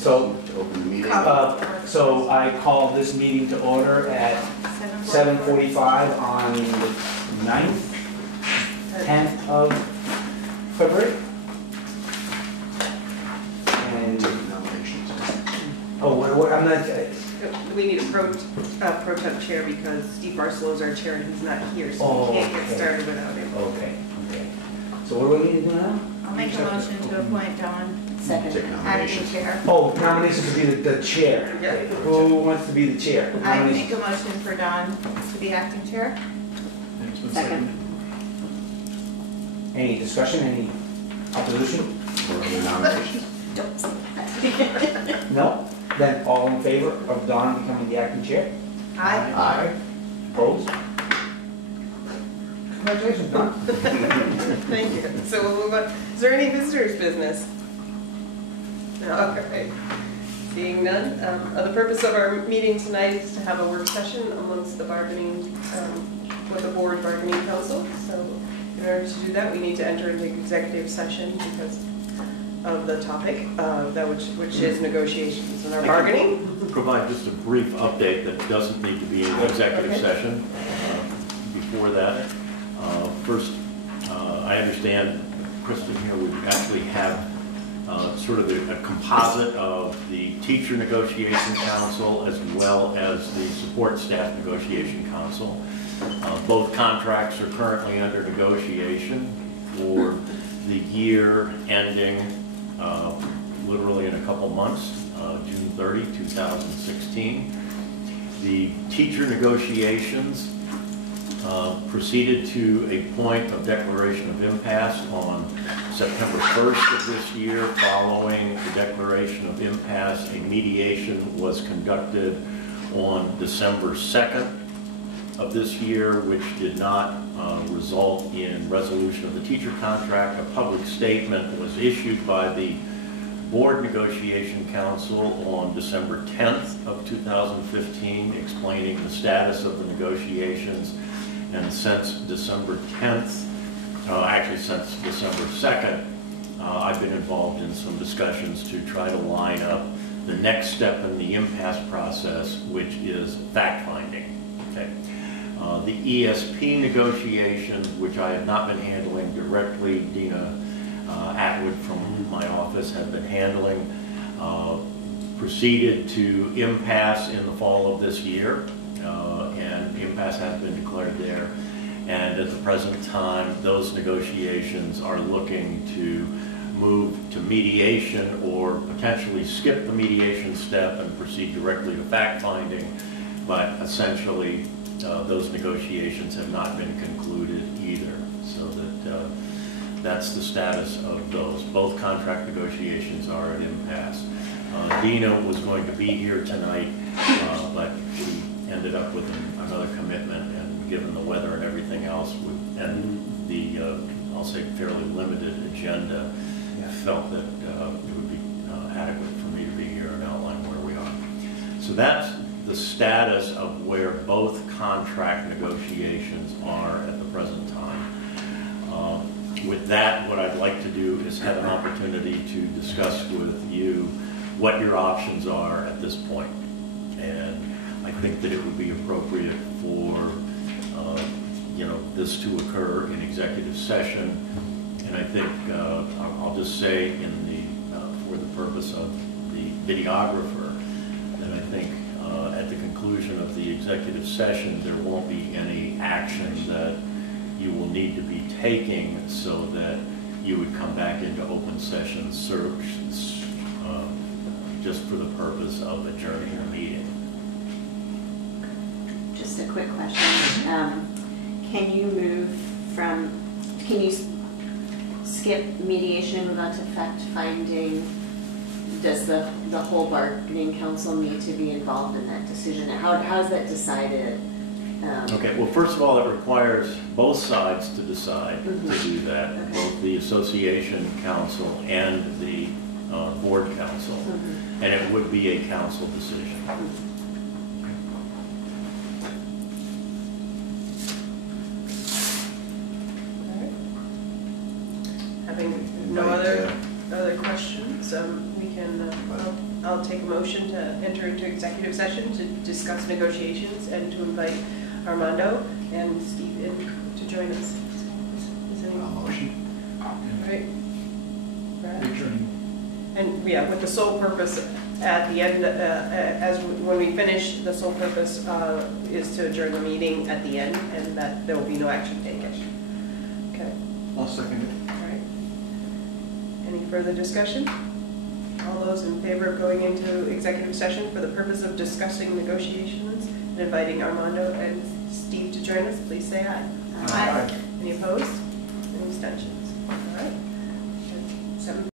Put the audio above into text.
So, To open the meeting. so I call this meeting to order at 7:45 on the 9th, 10th of February. And, Take nominations. oh, what, I'm not, We need a pro temp chair because Steve Barcelo is our chair and he's not here, so Oh, we can't get okay. started without him. okay. So what do we need to do now? I'll make a motion to appoint Dawn Take acting nominations. chair. Oh, nomination to be the chair. Yeah. Who wants to be the chair? I make a motion for Dawn to be acting chair. Second. Any discussion, any opposition? Or other nominations. No? Then all in favor of Dawn becoming the acting chair? Aye. Aye. Opposed? Congratulations, Dawn. Thank you. So we'll move on. Is there any visitors' business? No. Okay. Seeing none. The purpose of our meeting tonight is to have a work session amongst the bargaining, with the board bargaining council. So in order to do that, we need to enter into executive session because of the topic, which is negotiations and our bargaining. Provide just a brief update that doesn't need to be in executive Okay. session. Before that, first, I understand, Kristen, here we actually have sort of a composite of the teacher negotiation council as well as the support staff negotiation council. Both contracts are currently under negotiation for the year ending literally in a couple months, June 30, 2016. The teacher negotiations proceeded to a point of declaration of impasse on September 1st of this year. Following the declaration of impasse, a mediation was conducted on December 2nd of this year, which did not result in resolution of the teacher contract. A public statement was issued by the Board Negotiation Council on December 10th of 2015, explaining the status of the negotiations. And since December 10th, actually since December 2nd, I've been involved in some discussions to try to line up the next step in the impasse process, which is fact-finding. Okay. The ESP negotiations, which I have not been handling directly, Dina Atwood from my office had been handling, proceeded to impasse in the fall of this year, and impasse has been declared there. And at the present time, those negotiations are looking to move to mediation or potentially skip the mediation step and proceed directly to fact-finding, but essentially those negotiations have not been concluded either, so that that's the status of those. Both contract negotiations are at impasse. Dina was going to be here tonight, but she ended up with another commitment, and given the weather and everything else, and the, I'll say, fairly limited agenda, felt that it would be adequate for me to be here and outline where we are. So that's the status of where both contract negotiations are at the present time. With that, what I'd like to do is have an opportunity to discuss with you what your options are at this point. And I think that it would be appropriate for this to occur in executive session. And I think I'll just say for the purpose of the videographer, that I think at the conclusion of the executive session, there won't be any action that you will need to be taking, so that you would come back into open session just for the purpose of adjourning the meeting. Just a quick question. Can you skip mediation and move on to fact-finding? Does the whole bargaining council need to be involved in that decision? How's that decided? Okay, well, first of all, it requires both sides to decide to do that, both the association council and the board council, and it would be a council decision. Having no other questions questions, we can, I'll take a motion to enter into executive session to discuss negotiations and to invite Armando and Steve in to join us. Is any, Motion. right? Brad? And yeah, with the sole purpose at the end, when we finish, the sole purpose is to adjourn the meeting at the end, and that there will be no action taken. Okay, I'll second it. all right. Any further discussion? All those in favor of going into executive session for the purpose of discussing negotiations and inviting Armando and Steve to join us, please say aye. Aye. Any opposed? Any abstentions? All right. 7